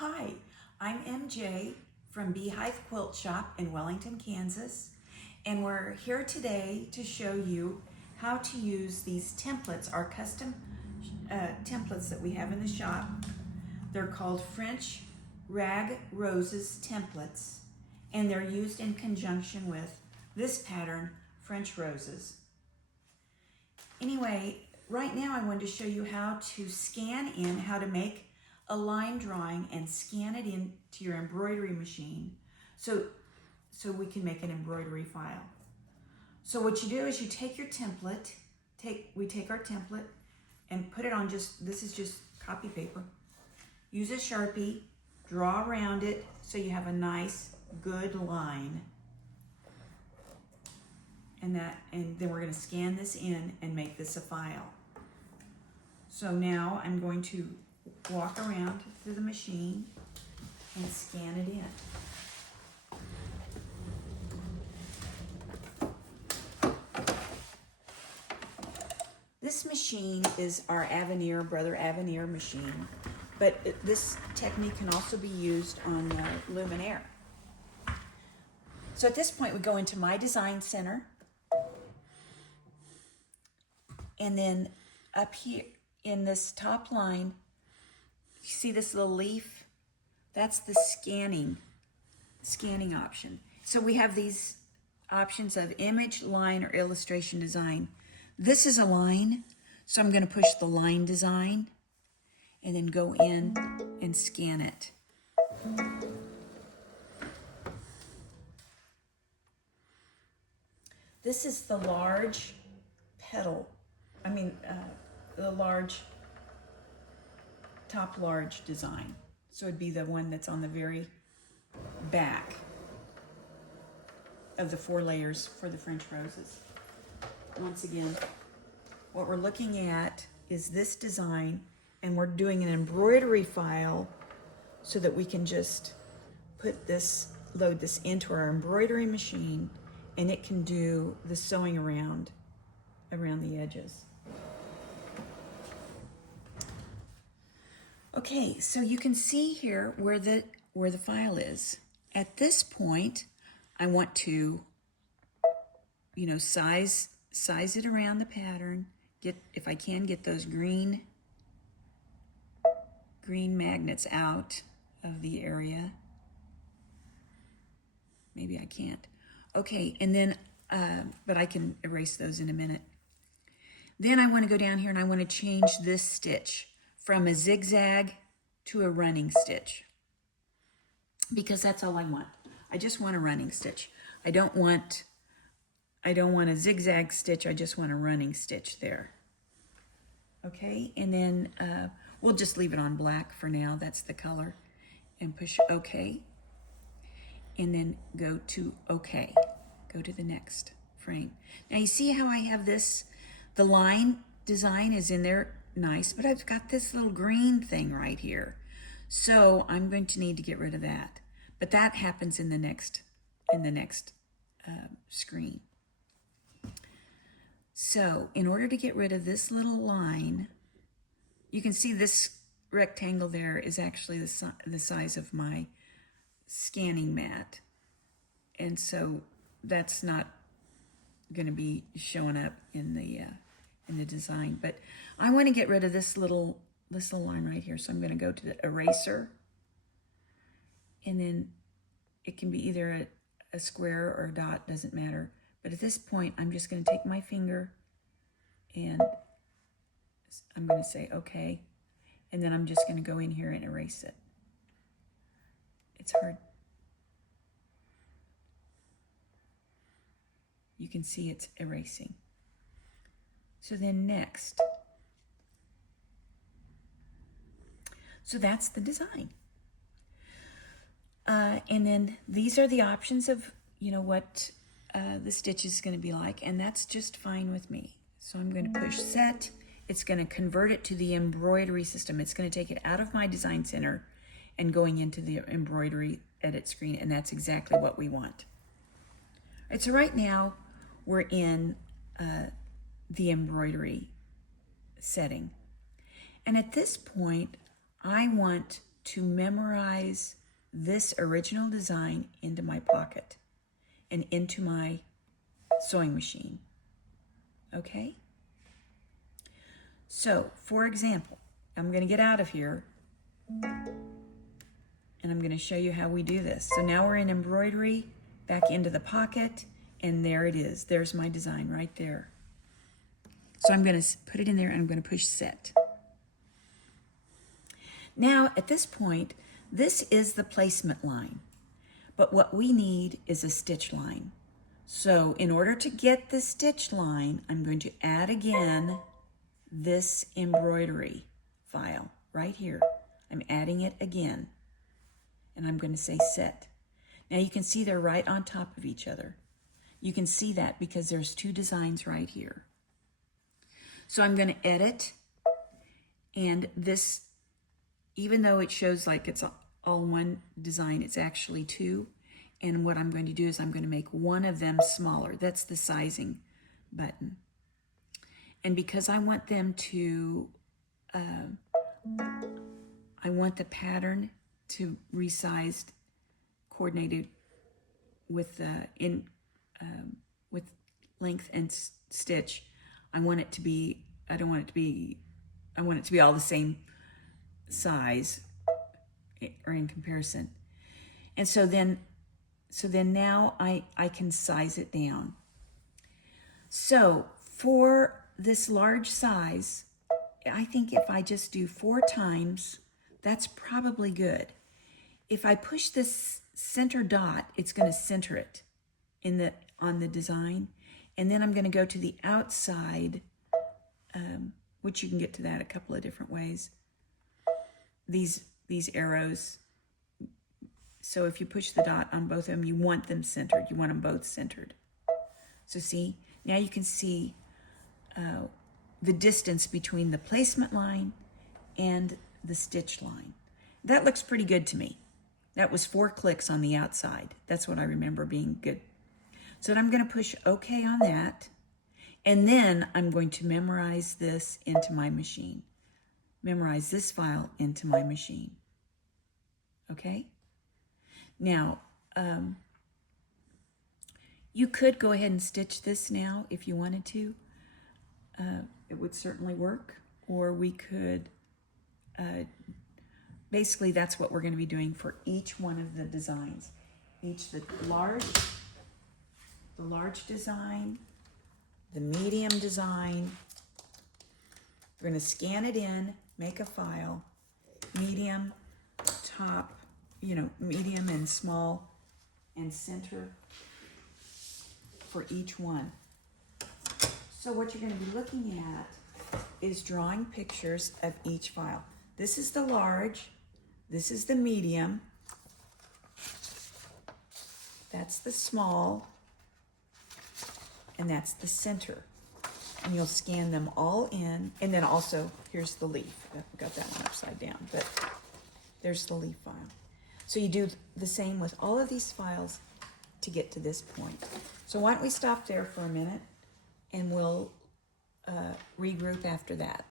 Hi, I'm MJ from Beehive Quilt Shop in Wellington, Kansas, and we're here today to show you how to use these templates, our custom templates that we have in the shop. They're called French Rag Roses templates, and they're used in conjunction with this pattern, French Roses. Anyway, right now I wanted to show you how to scan in, how to make a line drawing and scan it into your embroidery machine so we can make an embroidery file. So what you do is you take your template, we take our template and put it on this is just copy paper. Use a Sharpie, draw around it so you have a nice, good line. And then we're going to scan this in and make this a file. So now I'm going to walk around to the machine and scan it in. This machine is our Aveneer, Brother Aveneer machine, but this technique can also be used on Luminaire. So at this point we go into My Design Center, and then up here in this top line, you see this little leaf? That's the scanning option. So we have these options of image, line, or illustration design. This is a line, so I'm going to push the line design and then go in and scan it. This is the large petal, the large top large design. So it'd be the one that's on the very back of the 4 layers for the French roses. Once again, what we're looking at is this design, and we're doing an embroidery file so that we can just load this into our embroidery machine, and it can do the sewing around the edges. Okay, so you can see here where the file is. At this point, I want to, size it around the pattern. If I can, get those green magnets out of the area. Maybe I can't. Okay, and then, but I can erase those in a minute. Then I want to go down here and I want to change this stitch from a zigzag to a running stitch, because that's all I want. I just want a running stitch. I don't want a zigzag stitch. I just want a running stitch there. Okay, and then we'll just leave it on black for now. That's the color, and push OK, and then go to OK. Go to the next frame. Now you see how I have this, the line design is in there nice, but I've got this little green thing right here. So I'm going to need to get rid of that. But that happens in the next screen. So in order to get rid of this little line, you can see this rectangle there is actually the size of my scanning mat. And so that's not going to be showing up in the design. But I want to get rid of this little line right here. So I'm going to go to the eraser, and then it can be either a square or a dot, doesn't matter. But at this point, I'm just going to take my finger and I'm going to say okay, and then I'm just going to go in here and erase it. It's hard. You can see it's erasing. So then next. So that's the design. And then these are the options of, what the stitch is going to be like, and that's just fine with me. So I'm going to push set. It's going to convert it to the embroidery system. It's going to take it out of My Design Center and going into the embroidery edit screen, and that's exactly what we want. All right, so right now we're in the embroidery setting. And at this point, I want to memorize this original design into my pocket and into my sewing machine. Okay? So, for example, I'm going to get out of here and I'm going to show you how we do this. So now we're in embroidery, back into the pocket, and there it is. There's my design right there. So I'm going to put it in there and I'm going to push set. Now, at this point, this is the placement line, but what we need is a stitch line. So in order to get the stitch line, I'm going to add again this embroidery file right here. I'm adding it again, and I'm going to say set. Now you can see they're right on top of each other. You can see that because there's two designs right here. So I'm going to edit, and this, even though it shows like it's all one design, it's actually two. And what I'm going to do is I'm going to make one of them smaller. That's the sizing button. And because I want them to, I want the pattern to resized, coordinated with with length and stitch. I want it to be, I want it to be all the same size or in comparison. And so then now I can size it down. So for this large size, I think if I just do 4 times, that's probably good. If I push this center dot, it's going to center it on the design. And then I'm going to go to the outside, which you can get to that a couple of different ways. These arrows. So if you push the dot on both of them, you want them centered. You want them both centered. So see, now you can see the distance between the placement line and the stitch line. That looks pretty good to me. That was 4 clicks on the outside. That's what I remember being good. So I'm going to push OK on that. And then I'm going to memorize this into my machine. Memorize this file into my machine. Okay? Now, you could go ahead and stitch this now if you wanted to. It would certainly work. Or we could, basically that's what we're going to be doing for each one of the designs. The large design, the medium design. We're going to scan it in, make a file, medium, top, medium and small, and center for each one. So what you're going to be looking at is drawing pictures of each file. This is the large, this is the medium, that's the small, and that's the center. And you'll scan them all in, and then also, here's the leaf. I've got that one upside down, but there's the leaf file. So you do the same with all of these files to get to this point. So why don't we stop there for a minute, and we'll regroup after that.